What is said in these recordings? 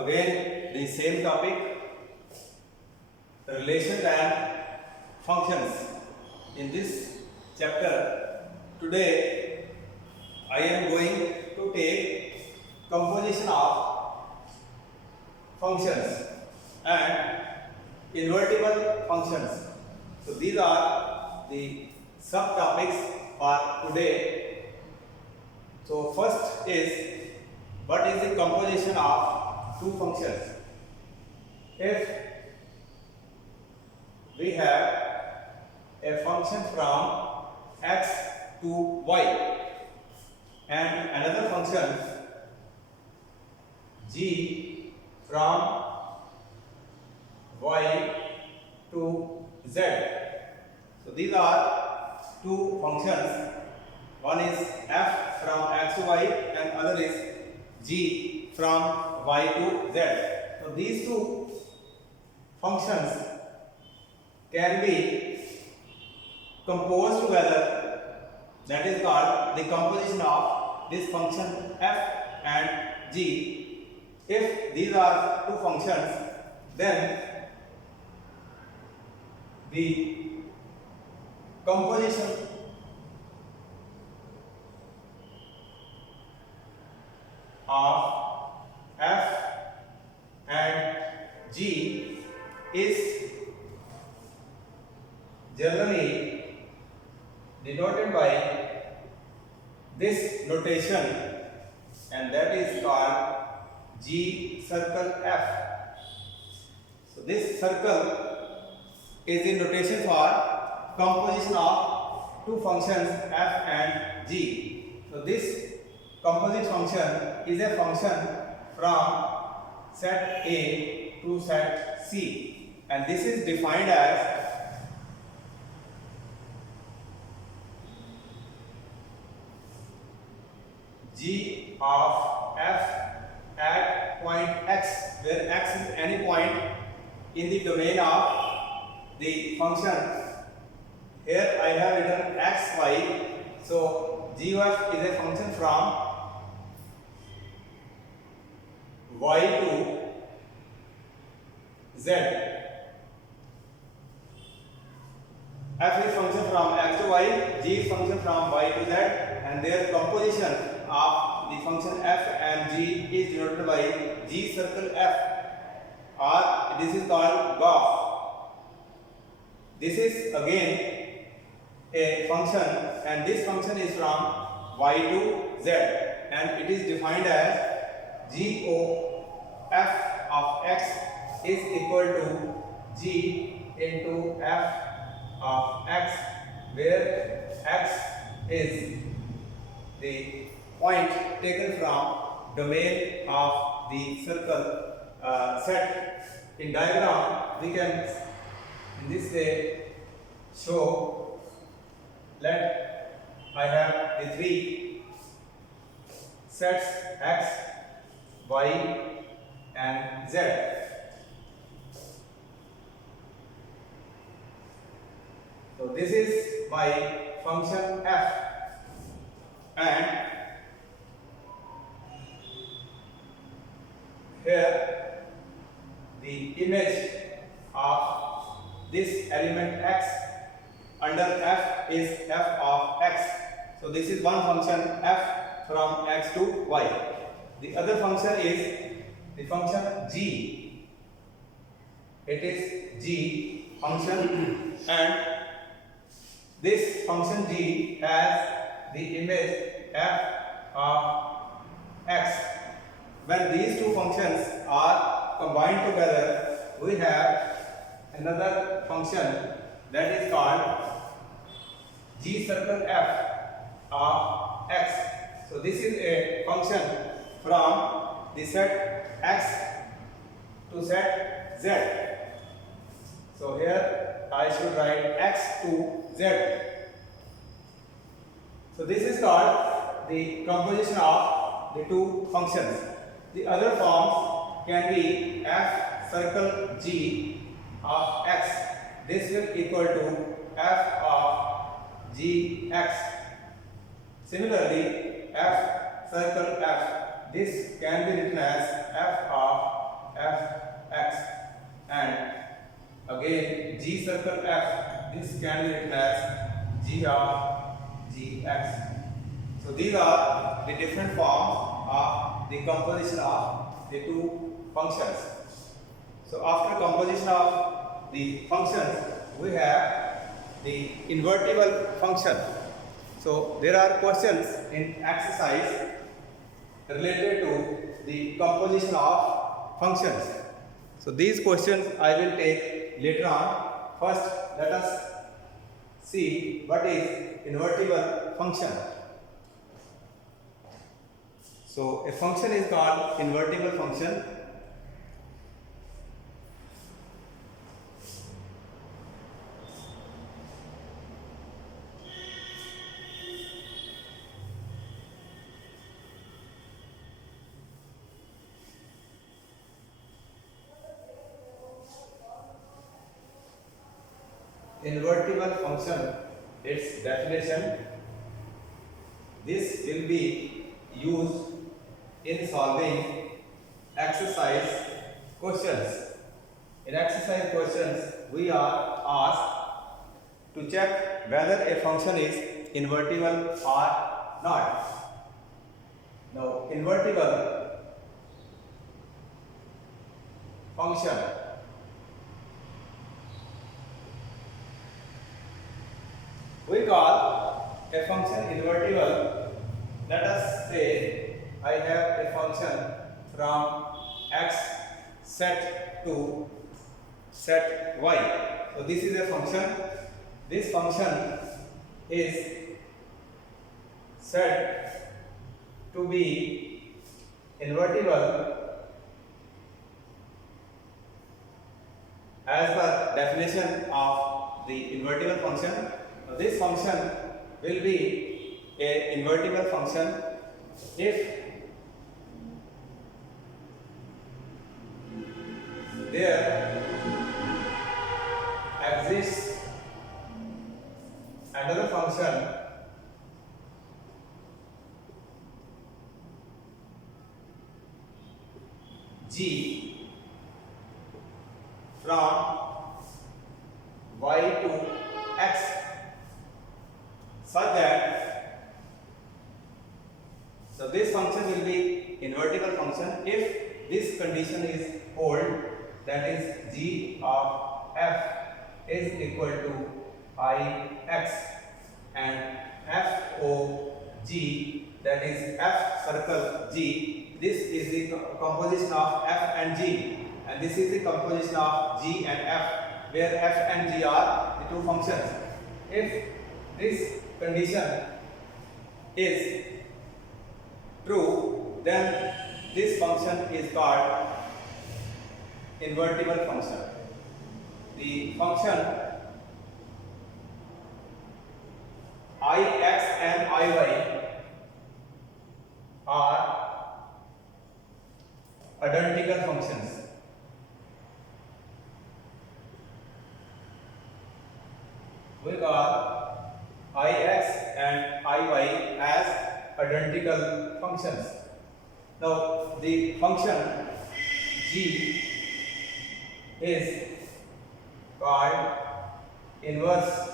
Again the same topic, relations and functions. In this chapter today I am going to take composition of functions and invertible functions. So these are the subtopics for today. So first is, what is the composition of two functions? If we have a function from x to y and another function g from y to z. So these are two functions. One is f from x to y and other is g from y to z. So these two functions can be composed together. That is called the composition of this function f and g. If these are two functions, then the composition of f and g is generally denoted by this notation, and that is called G circle F. So this circle is the notation for composition of two functions f and g. So this composite function is a function from set A to set C, and this is defined as g of f at point x, where x is any point in the domain of the function. Here I have written x, y. So g of f is a function from y to z. F is function from x to y, g is function from y to z, and their composition of the function f and g is denoted by G circle F, or this is called GOF. This is again a function, and this function is from y to z, and it is defined as G O f of x is equal to g into f of x, where x is the point taken from domain of the circle set. In diagram we can in this way show, let I have the three sets x, y and z. So this is my function f, and here the image of this element x under f is f of x. So this is one function f from x to y. The other function is the function g. It is g function, and this function g has the image f of x. When these two functions are combined together, we have another function that is called G circle F of x. So this is a function from the set x to set z. So here I should write x to z. So this is called the composition of the two functions. The other forms can be f circle g of x. This will equal to f of g x. Similarly, f circle f, this can be written as f of fx, and again g circle f, this can be written as g of gx. So these are the different forms of the composition of the two functions. So after composition of the functions, we have the invertible function. So there are questions in exercise related to the composition of functions. So these questions I will take later on. First, let us see what is invertible function. So a function is called invertible function. Invertible function, its definition, this will be used in solving exercise questions. In exercise questions, we are asked to check whether a function is invertible or not. Now, invertible function, we call a function invertible. Let us say I have a function from x set to set y. So this is a function. This function is said to be invertible as per definition of the invertible function. This function will be an invertible function if there exists another function g from y to x such that, so this function will be invertible function if this condition is hold, that is g of f is equal to ix, and f o g, that is f circle g, this is the composition of f and g, and this is the composition of g and f, where f and g are the two functions. If this condition is true, then this function is called invertible function. The function ix and iy are identical functions. We call ix and iy as identical functions. Now the function g is called inverse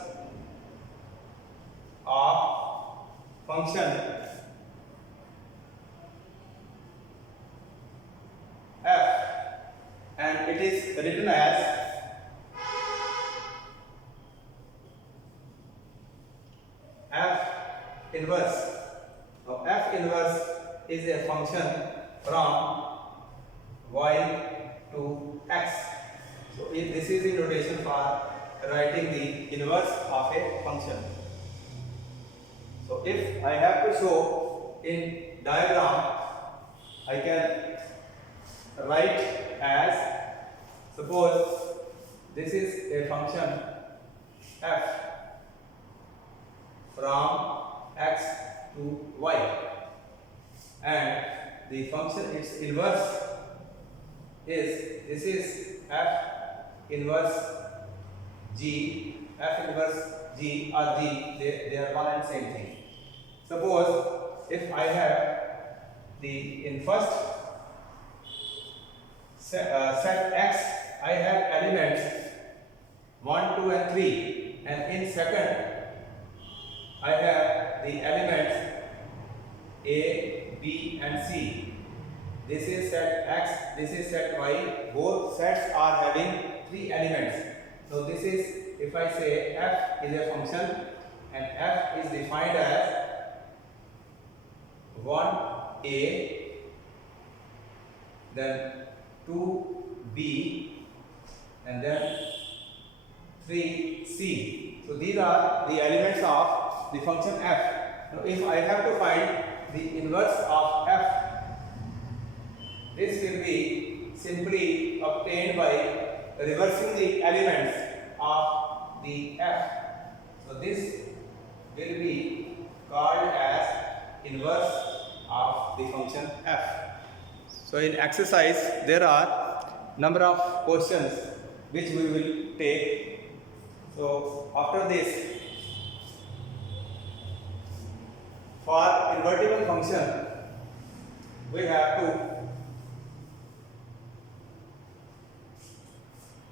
of function f, and it is written as f inverse. Now f inverse is a function from y to x. So this is the notation for writing the inverse of a function. So if I have to show in diagram, I can write as, suppose this is a function f from x to y, and the function its inverse is, this is f inverse g, f inverse g or g, they are one and same thing. Suppose if I have the, in first set x, I have elements 1, 2 and 3, and in second I have the elements A, B and C. This is set x, this is set y. Both sets are having 3 elements. So this is, if I say f is a function and f is defined as 1a, then 2b and then 3c. So these are the elements of the function f. Now if I have to find the inverse of f, this will be simply obtained by reversing the elements of the f. So this will be called as inverse of the function f. So in exercise there are number of questions which we will take. So after this, for invertible function we have to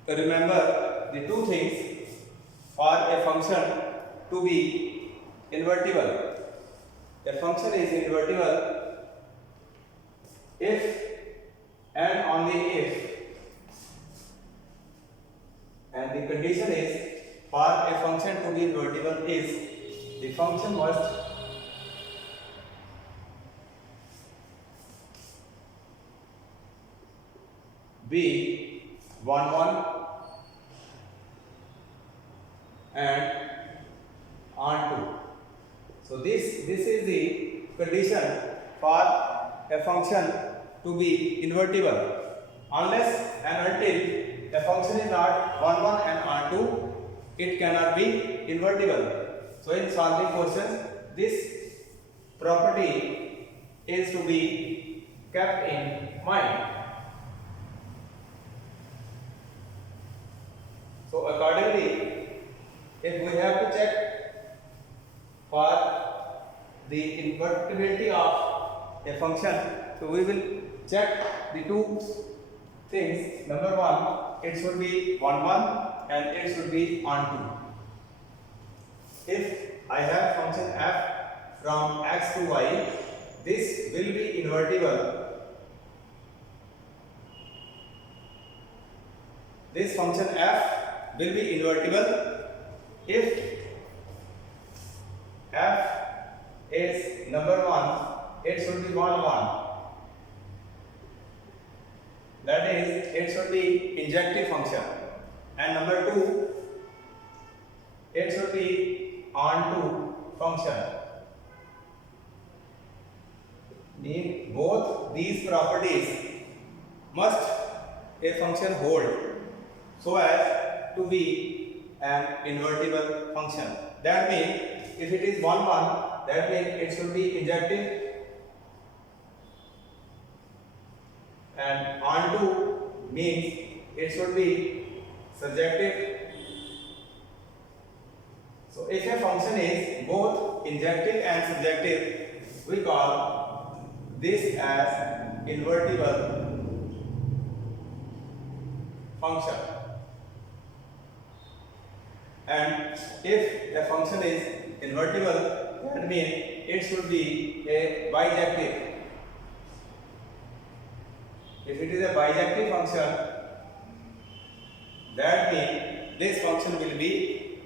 remember the two things for a function to be invertible. A function is invertible if and only if, and the condition is for a function to be invertible is the function must be 1, 1 and onto. So this is the condition for a function to be invertible. Unless and until a function is not 1, 1 and onto, it cannot be invertible. So in solving questions, this property is to be kept in mind. So accordingly, if we have to check for the invertibility of a function, so we will check the two things. Number one, it should be 1, 1 and it should be onto. If I have function f from x to y, this will be invertible. This function f will be invertible if f is number 1, it should be 1, 1. That is, it should be injective function. And number 2, it should be onto function. In both these properties must a function hold so as to be an invertible function. That means if it is 1, 1, that means it should be injective, and onto means it should be surjective. So if a function is both injective and surjective, we call this as invertible function. And if a function is invertible, that means it should be a bijective. If it is a bijective function, that means this function will be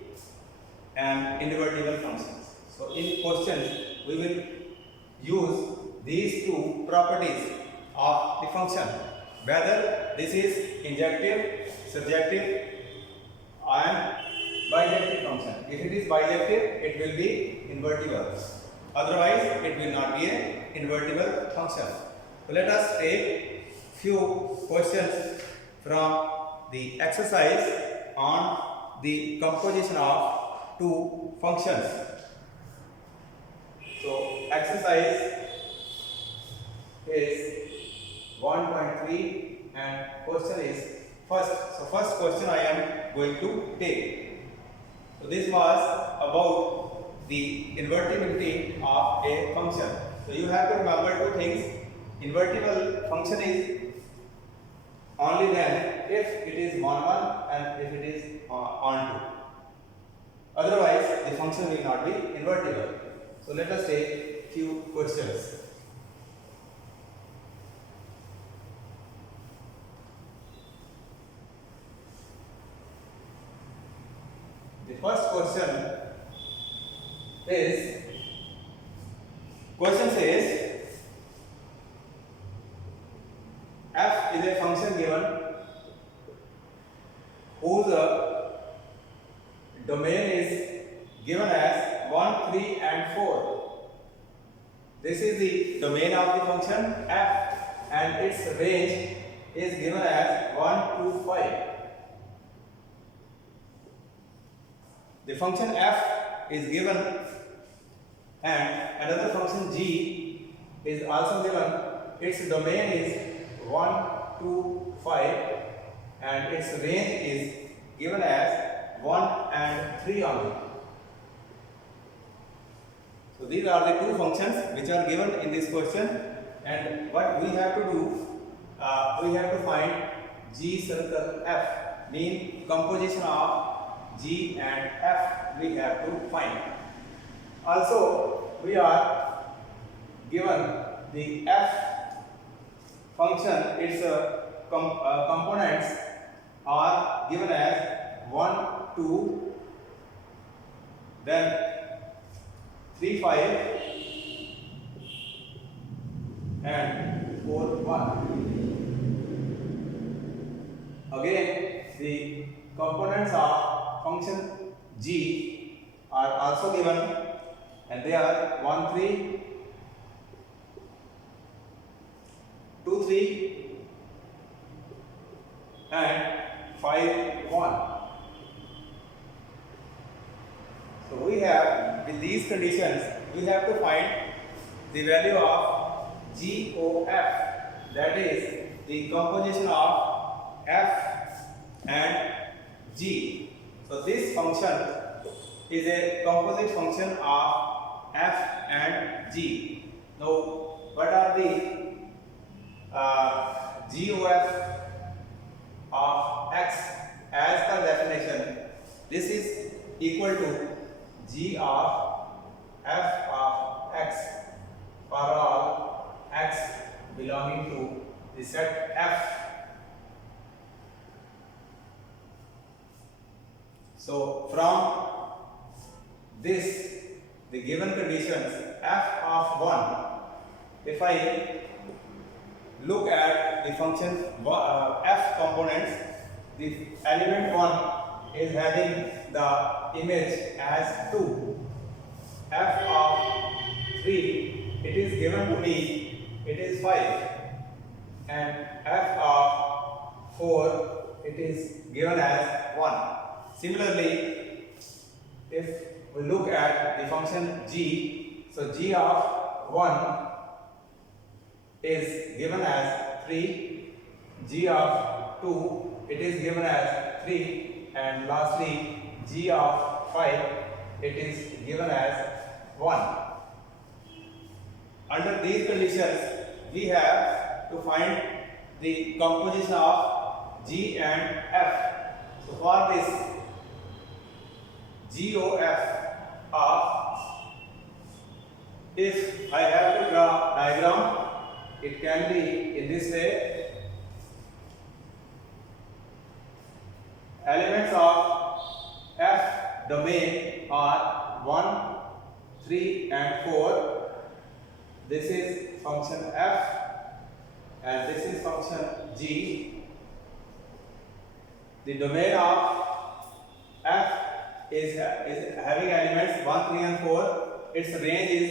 an invertible function. So in questions, we will use these two properties of the function, whether this is injective, surjective and bijective function. If it is bijective, it will be invertible. Otherwise, it will not be an invertible function. So let us take few questions from the exercise on the composition of two functions. So exercise is 1.3 and question is first. So first question I am going to take. So this was about the invertibility of a function. So you have to remember two things. Invertible function is only then if it is on 1 and if it is on 2. Otherwise, the function will not be invertible. So let us take few questions. The first question says f is a function given whose domain is given as 1, 3 and 4. This is the domain of the function f and its range is given as 1 to 5. The function f is given and another function g is also given. Its domain is 1 to 5 and its range is given as 1 and 3 only. So these are the two functions which are given in this question, and what we have to do, we have to find G circle F, mean composition of G and F we have to find. Also we are given the F function, its components are given as 1, 2, then 3, 5 and 4, 1. Again, the components of function G are also given and they are 1, 3, 2, 3 and 5, 1. So we have, with these conditions, we have to find the value of GOF, that is the composition of F and G. So this function is a composite function of F and G. Now, what are the GOF of X as per definition? This is equal to G of F of X for all X belonging to the set F. So from this, the given conditions F of 1, if I look at the function F components, the element 1 is having the image as 2. F of 3, it is given to me, it is 5. And F of 4, it is given as 1. Similarly, if we look at the function G, so G of 1 is given as 3, G of 2, it is given as 3, and lastly G of 5, it is given as 1. Under these conditions, we have to find the composition of G and F. So for this GOF of, if I have to draw diagram, it can be in this way. Elements of F domain are 1, 3 and 4. This is function F and this is function G. The domain of F is having elements 1, 3 and 4. Its range is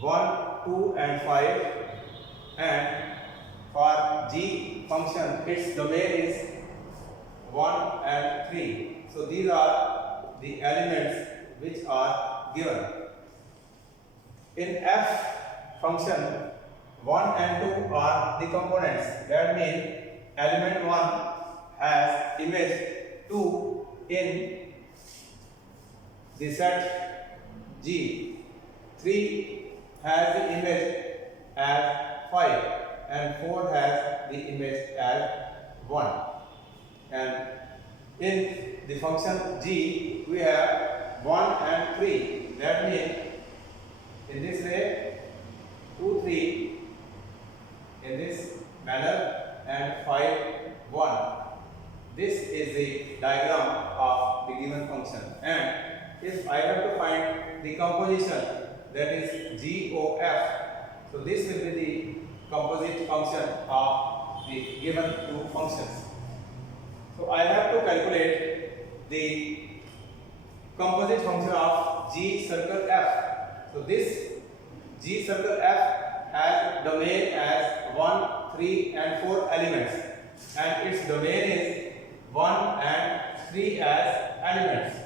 1, 2 and 5. And for G function, its domain is 1 and 3. So these are the elements which are given. In F function, 1 and 2 are the components. That means element 1 has image 2 in the set G. 3 has the image as 5 and 4 has the image as 1. And in the function g, we have 1 and 3. That means in this way 2, 3 in this manner and 5, 1. This is the diagram of the given function. And if I have to find the composition, that is GOF, so this will be the composite function of the given two functions. So I have to calculate the composite function of G circle F. So this G circle F has domain as 1, 3 and 4 elements, and its domain is 1 and 3 as elements.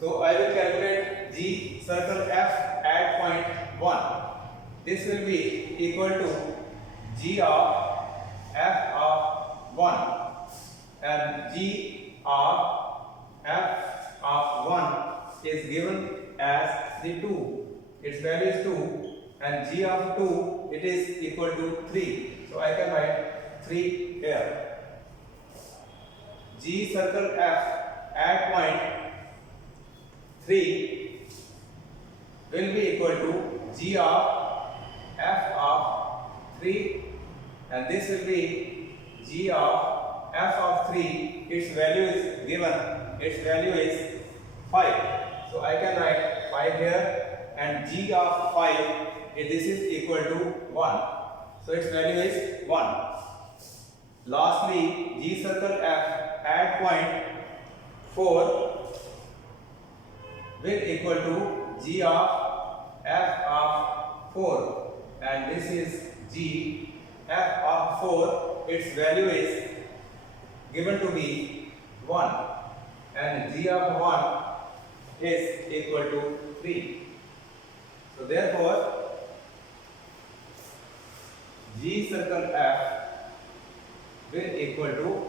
So I will calculate G circle F at point 1. This will be equal to G of F of 1, and G of F of 1 is given as the 2. Its value is 2, and G of 2, it is equal to 3. So I can write 3 here. G circle F at point 3 will be equal to G of F of 3, and this will be G of F of 3. Its value is given, its value is 5. So I can write 5 here, and G of 5, this is equal to 1. So its value is 1. Lastly, G circle F at point 4 will equal to G of F of 4, and this is G F of 4. Its value is given to be 1, and G of 1 is equal to 3. So therefore, G circle F will equal to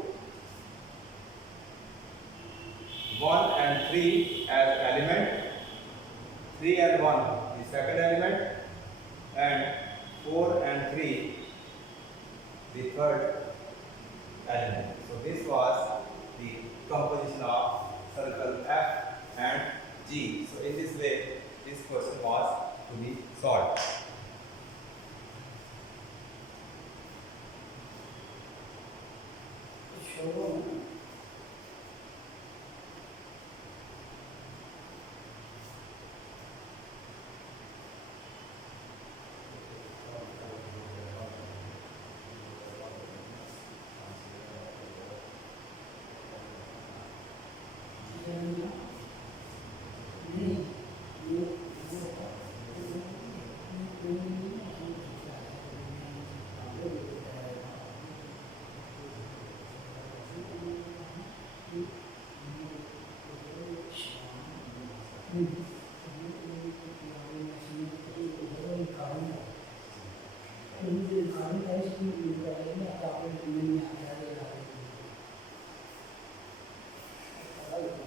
1 and 3 as element, 3 and 1 the second element, and 4 and 3 the third element. So this was the composition of circle F and G. So in this way, this question was to be solved.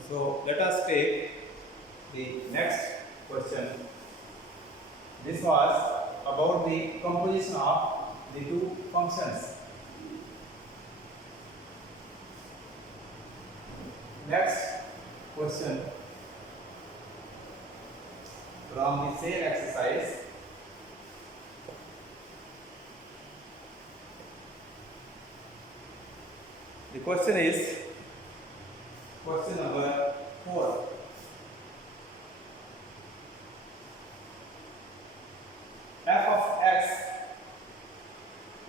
So let us take the next question. This was about the composition of the two functions. Next question from the same exercise. The question is question number 4. F of x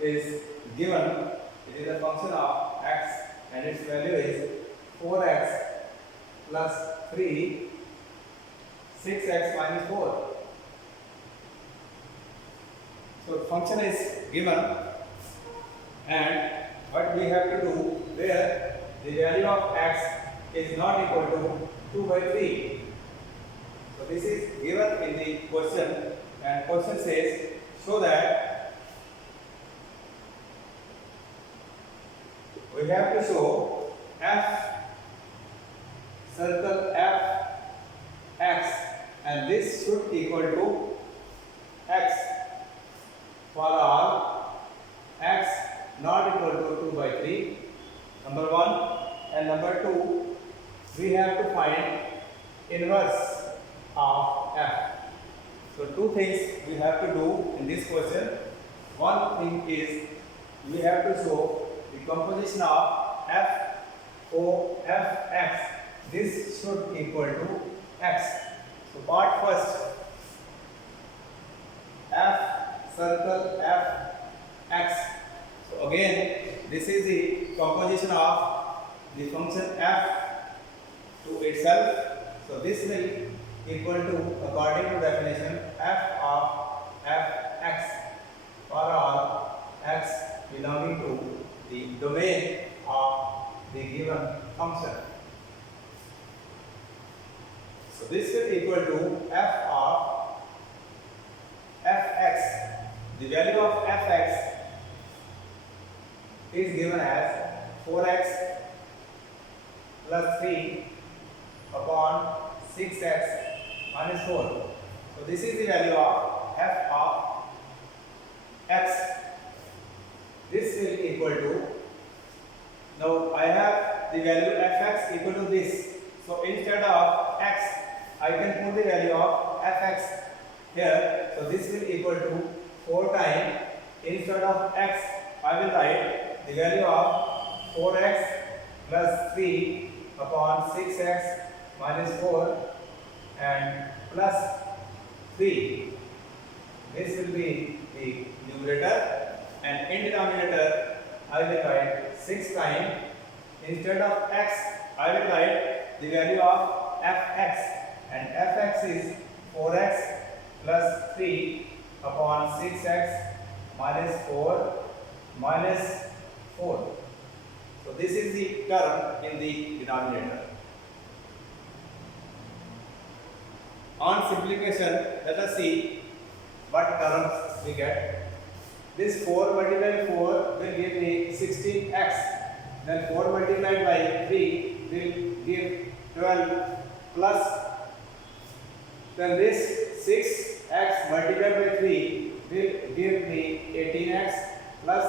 is given. It is a function of x, and its value is 4x plus 3, 6x minus 4. So function is given, and what we have to do, where the value of x is not equal to 2 by 3. So this is given in the question, and question says show that we have to show f circle f x, and this should equal to x for all number 1, and number 2, we have to find inverse of f. So two things we have to do in this question. One thing is we have to show the composition of f o f x. This should equal to x. So part first, f circle f x. So again, this is the composition of the function f to itself. So this will equal to, according to definition, f of f x for all x belonging to the domain of the given function. So this will equal to f of fx. The value of fx is given as 4x plus 3 upon 6x minus 4. So this is the value of f of x. This will equal to, now I have the value fx equal to this. So instead of x, I can put the value of fx here. So this will equal to 4 times, instead of x, I will write the value of 4x plus 3 upon 6x minus 4 and plus 3. This will be the numerator, and in denominator I will write 6 times. Instead of x, I will write the value of fx, and fx is 4x plus 3 upon 6x minus 4 minus 4. So this is the term in the denominator. On simplification, let us see what terms we get. This 4 multiplied by 4 will give me 16x. Then 4 multiplied by 3 will give 12 plus. Then this 6x multiplied by 3 will give me 18x plus,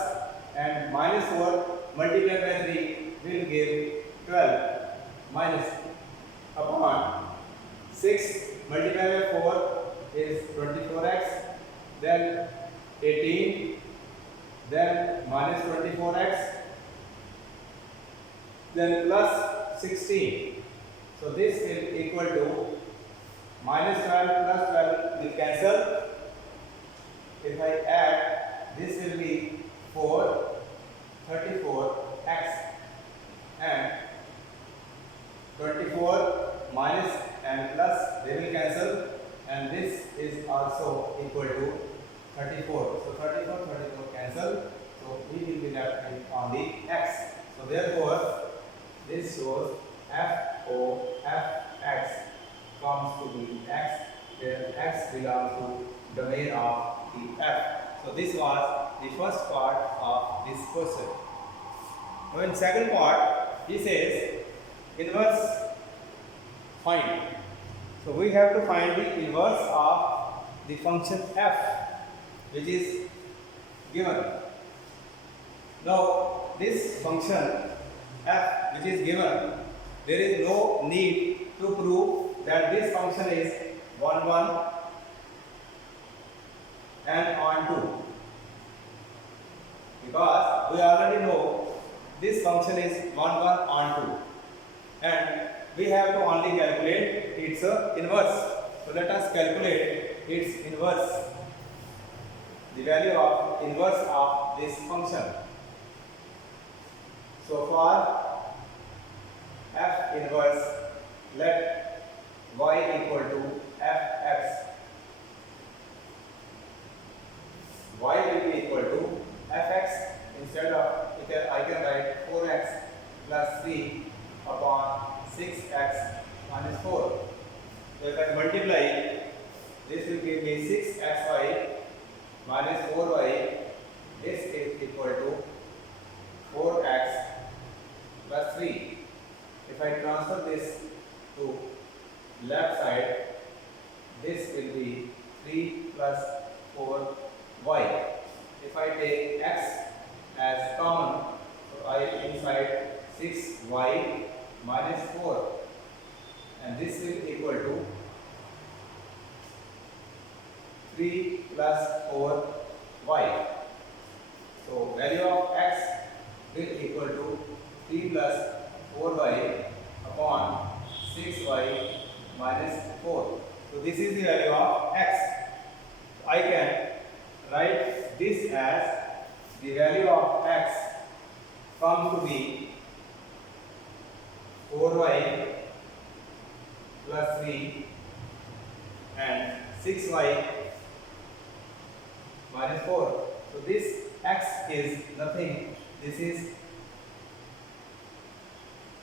and minus 4 multiplied by 3 will give 12 minus upon 6 multiplied by 4 is 24x, then 18, then minus 24x, then plus 16. So this will equal to minus 12 plus 12 will cancel. If I add, this will be 34x, and 24 minus and plus they will cancel, and this is also equal to 34. So 34 cancel. So we will be left with only x. So therefore this shows f o f x comes to be x, where x belongs to domain of the f. So this was the first part of this question. Now in second part, he says inverse find. So we have to find the inverse of the function f, which is given. Now this function f which is given, there is no need to prove that this function is 1 1 and on 2, because we already know this function is 1 1 on 2, and we have to only calculate its inverse. So let us calculate its inverse, the value of inverse of this function. So for f inverse, let y equal to fx. Y will be equal to fx. Instead of it, I can write 4x plus 3 upon 6x minus 4. So if I multiply, this will give me 6xy minus 4y. This is equal to 4x plus 3. If I transfer this to left side, this will be 3 plus 4y. If I take x as common, so I inside 6y minus 4, and this will equal to 3 plus 4y. So value of x will equal to 3 plus 4y upon 6y minus 4. So this is the value of x. I can write this as the value of x come to be 4y plus 3 and 6y minus 4. So this x is nothing. This is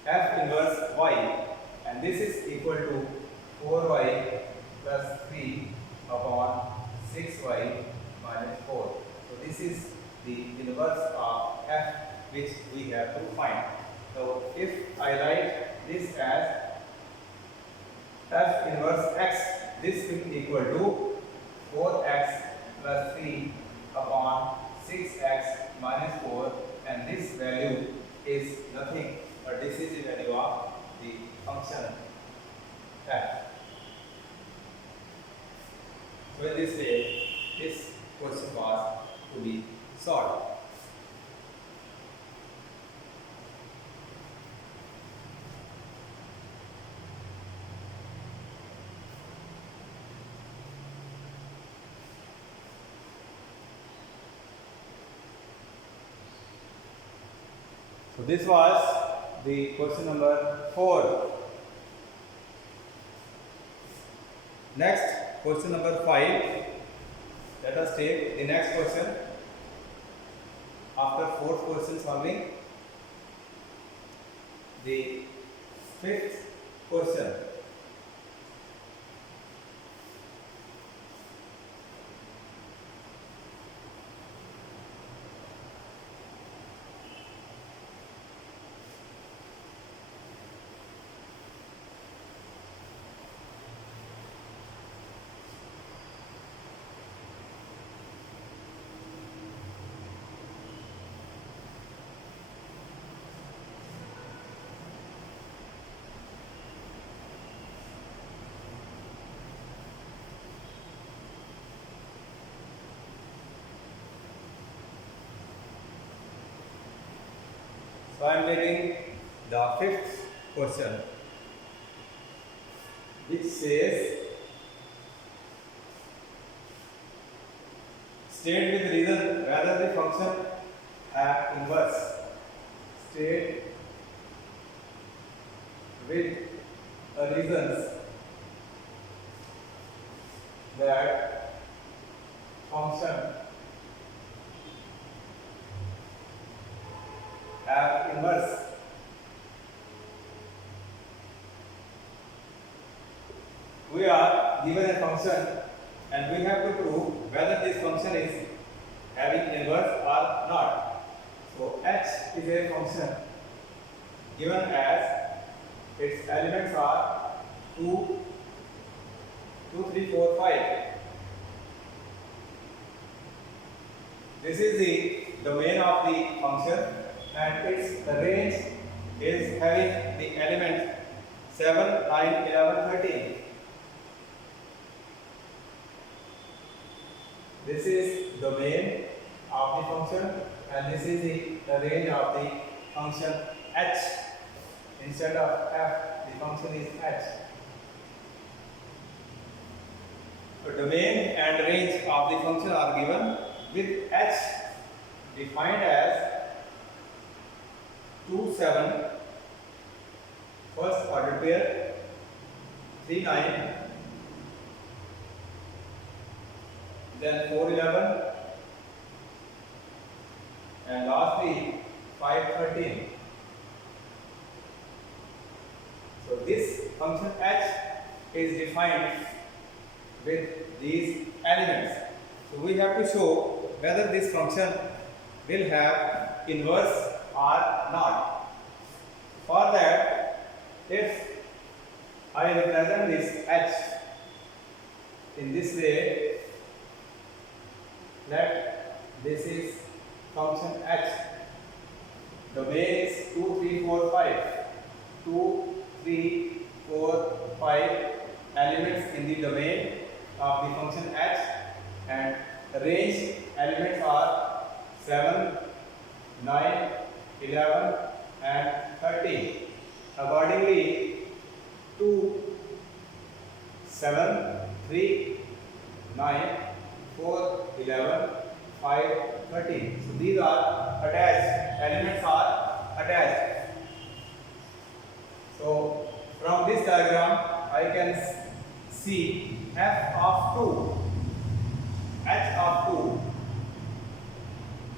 f inverse y, and this is equal to 4y plus 3 upon 6y minus 4. So this is the inverse of f which we have to find. So if I write this as f inverse x, this will equal to 4x plus 3 upon 6x minus 4, and this value is nothing but this is the value of the function f. So in this way, this question was to be solved. So this was the question number 4. Next, question number 5. Let us take the next question. After 4th question solving, the 5th question. So I am taking the 5th question, which says state with reason whether the function f inverse. State with reasons that function f inverse we are given a function and we have to prove whether this function is having inverse or not. So h is a function given as its elements are 2, 3, 4, 5. This is the domain of the function, and its range is having the element 7, 9, 11, 13. This is domain of the function, and this is the range of the function h. Instead of f, the function is h. So domain and range of the function are given with h defined as 2, 7, first order pair, 3, 9, then 4, 11, and lastly 5, 13. So this function h is defined with these elements. So we have to show whether this function will have inverse or not. For that, if I represent this h in this way, let this is function h, domain is 2, 3, 4, 5. 2, 3, 4, 5 elements in the domain of the function h, and range elements are 7, 9, 11 and 13. Accordingly, 2, 7, 3, 9, 4, 11, 5, 13. So these are attached, elements are attached. So from this diagram I can see f of 2, h of 2,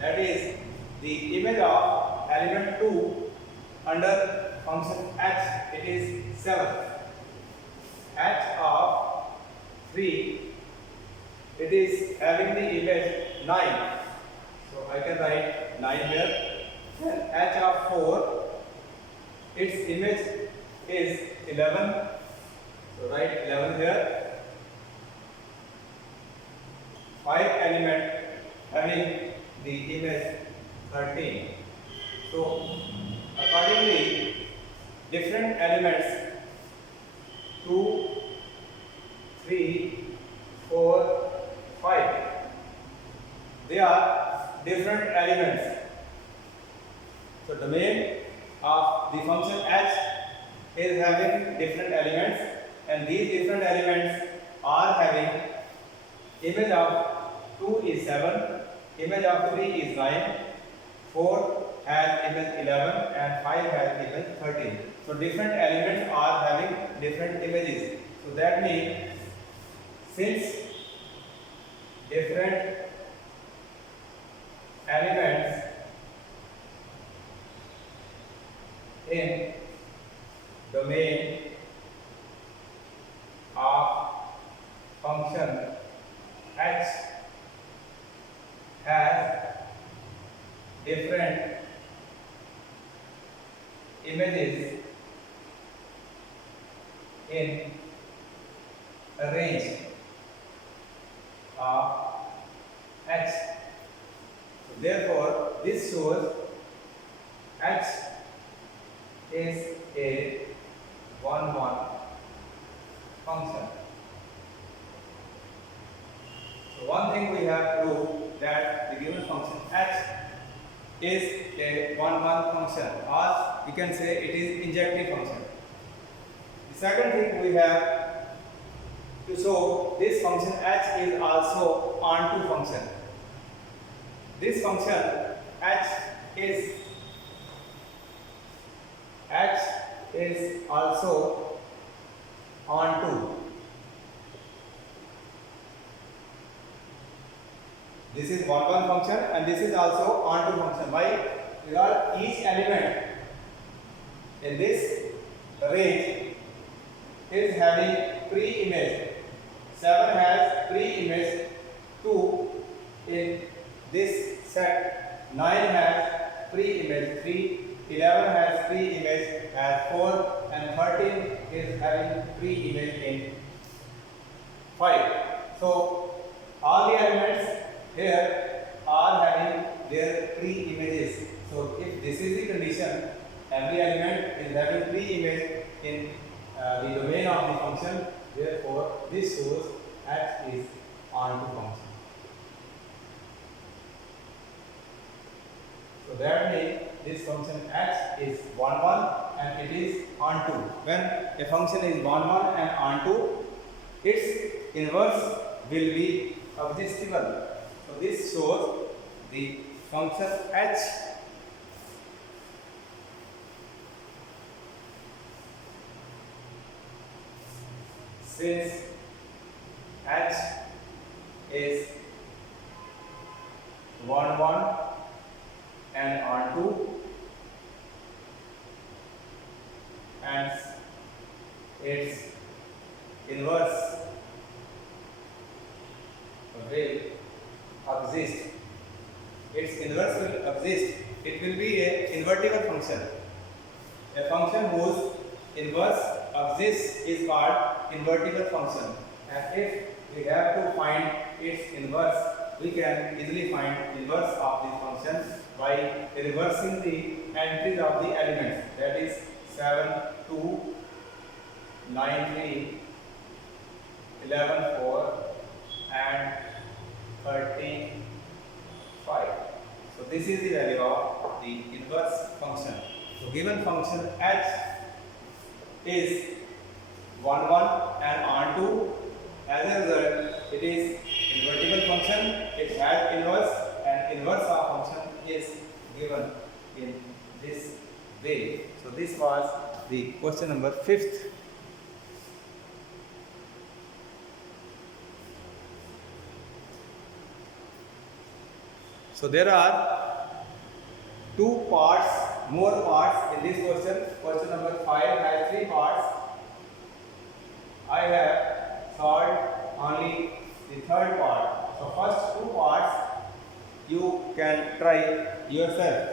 that is the image of element 2 under function h, it is 7. H of 3, it is having the image 9. So I can write 9 here. Then h of 4, its image is 11. So write 11 here. 5 element having the image 13. So accordingly, different elements 2, 3, 4, 5. They are different elements. So domain of the function h is having different elements, and these different elements are having image of 2 is 7, image of 3 is 9, 4 has image 11 and 5 has image 13. So different elements are having different images. So that means since different elements in domain of function h has different images in a range of h. So therefore, this shows h is a 1-1 function. So one thing we have proved that the given function h is a 1-1 function, or we can say it is injective function. The second thing we have to show, this function h is also onto function. This function h is also onto. This is 1-1 function and this is also onto function. Why? Because each element in this range is having pre-image. 7 has pre-image 2 in this set, 9 has pre-image 3, 11 has pre-image as 4 and 13 is having pre-image in 5. So all the elements here are having their pre-images. So if this is the condition, every element is having pre-image in the domain of the function, therefore this shows h is onto function. So that means this function h is 1-1 and it is onto. When a function is 1-1 and onto, its inverse will be adjustable. So this shows the function h since h is 1-1 and onto, and its inverse will exist. Its inverse will exist. It will be a invertible function. A function whose inverse exists is called invertible function. And if we have to find its inverse, we can easily find inverse of this function by reversing the entries of the elements, that is 7, 2, 9, 3, 11, 4 and 13, 5. So this is the value of the inverse function. So given function h is 1, 1 and onto, as a result it is invertible function, it has inverse, and inverse of function is given in this way. So this was the question number 5th. So there are more parts in this question. Question number 5 has 3 parts. I have solved only the third part. So first 2 parts you can try yourself.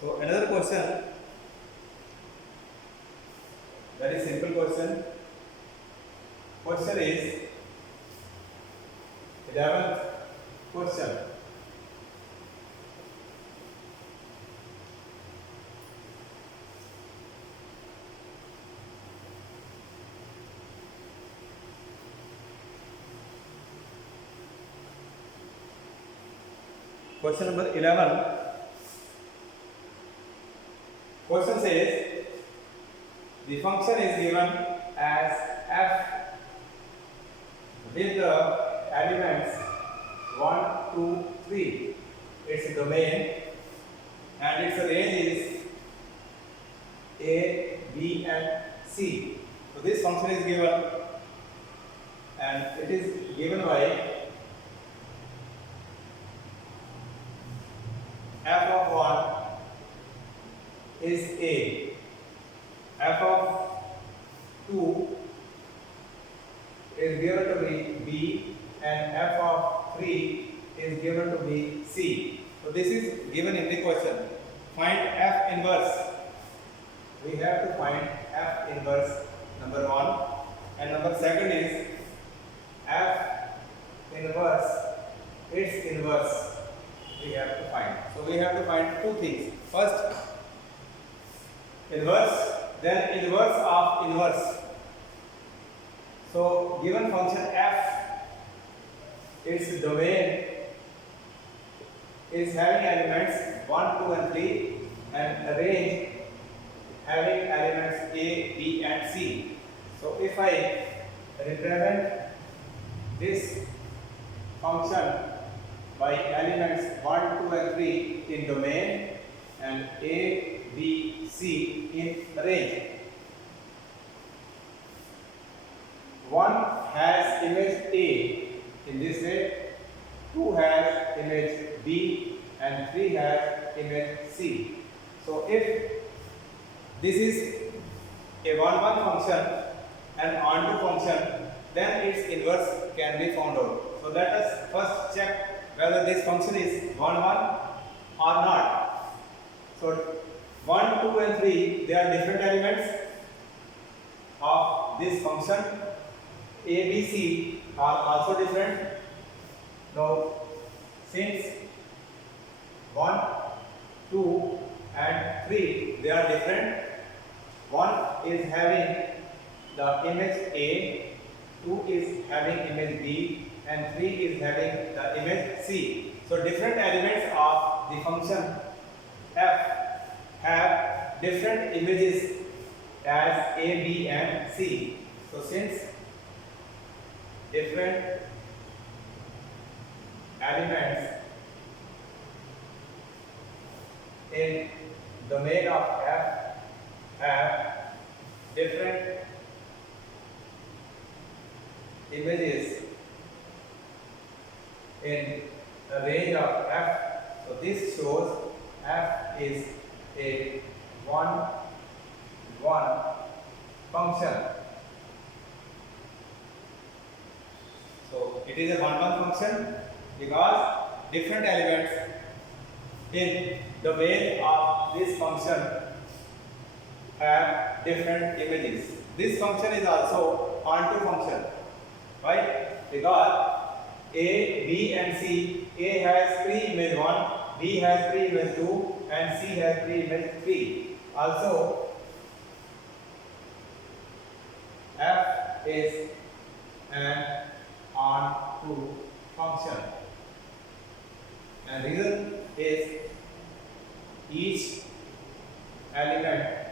So another question, very simple question. Question is 11th question. Question number 11. Question says the function is given as f with the elements 1, 2, 3. Its domain and its range is a, b and c. So this function is given and it is given by f of 1 is a, f of 2 is given to be b, and f of 3 is given to be c. So this is given in the question. Find f inverse. We have to find f inverse, number 1, and number 2 is f inverse, its inverse we have to find. So we have to find 2 things. First inverse, then inverse of inverse. So given function f, its domain is having elements 1, 2 and 3 and a range having elements a, b and c. So if I represent this function by elements 1, 2 and 3 in domain and a, b, c in range. 1 has image A in this way, 2 has image B and 3 has image C. So if this is a 1, 1 function and onto function, then its inverse can be found out. So let us first check whether this function is 1, 1 or not. So 1, 2 and 3, they are different elements of this function. A, B, C are also different. Now, since 1, 2 and 3 they are different, 1 is having the image A, 2 is having image B and 3 is having the image C. So different elements of the function f have different images as A, B and C. So since different elements in domain of f have different images in a range of f. So this shows f is a 1, 1 function. So it is a 1, 1 function because different elements in domain of this function have different images. This function is also onto function. Why? Because A, B and C, A has pre-image 1, B has pre-image 2 and C has pre-image 3. Also F is an onto function, and reason is each element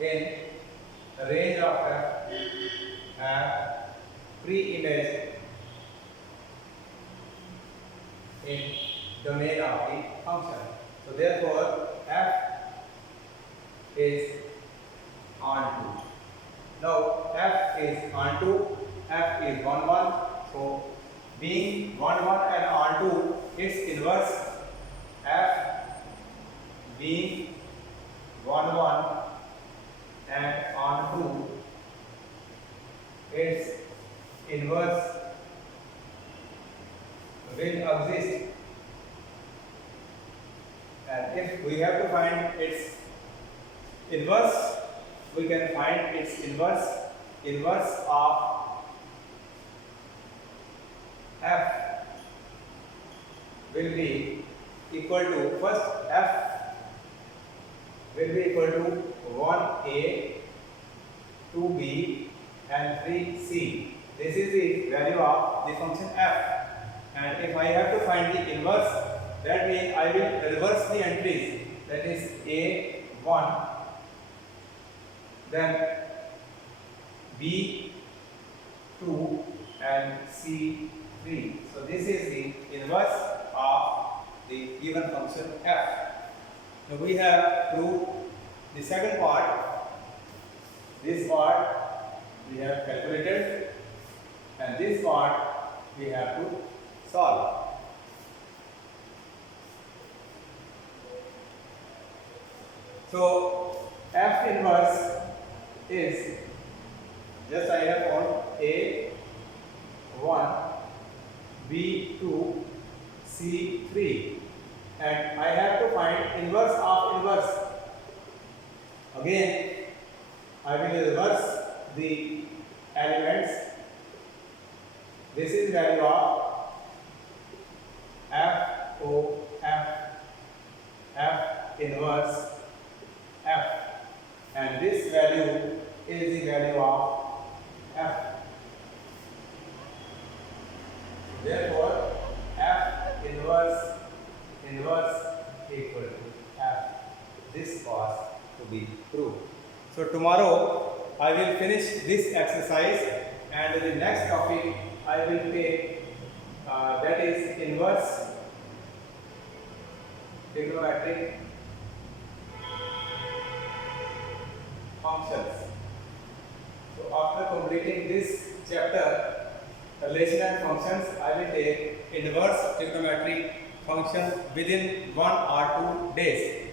in the range of F have pre-image in domain of the function. So therefore F is onto. Now F is onto, F is 1 1. So being 1 1 and onto, its inverse F being 1 1 and onto, its inverse will exist. And if we have to find its inverse, we can find its inverse of F will be equal to, first F will be equal to 1A, 2B and 3C. This is the value of the function F. And if I have to find the inverse, that means I will reverse the entries. That is A1, then B2 and C3. So this is the inverse of the given function F. Now we have proved the second part. This part we have calculated, and this part we have to solve. So F inverse is, just I have found A1, B2, C3, and I have to find inverse of inverse. Again I will reverse the elements. This is value of F O F inverse F, and this value is the value of F. Therefore F inverse equal to F. This was to be proved. So tomorrow I will finish this exercise, and the next topic I will take, that is inverse trigonometric functions. So after completing this chapter, relation and functions, I will take inverse trigonometric function within 1 or 2 days.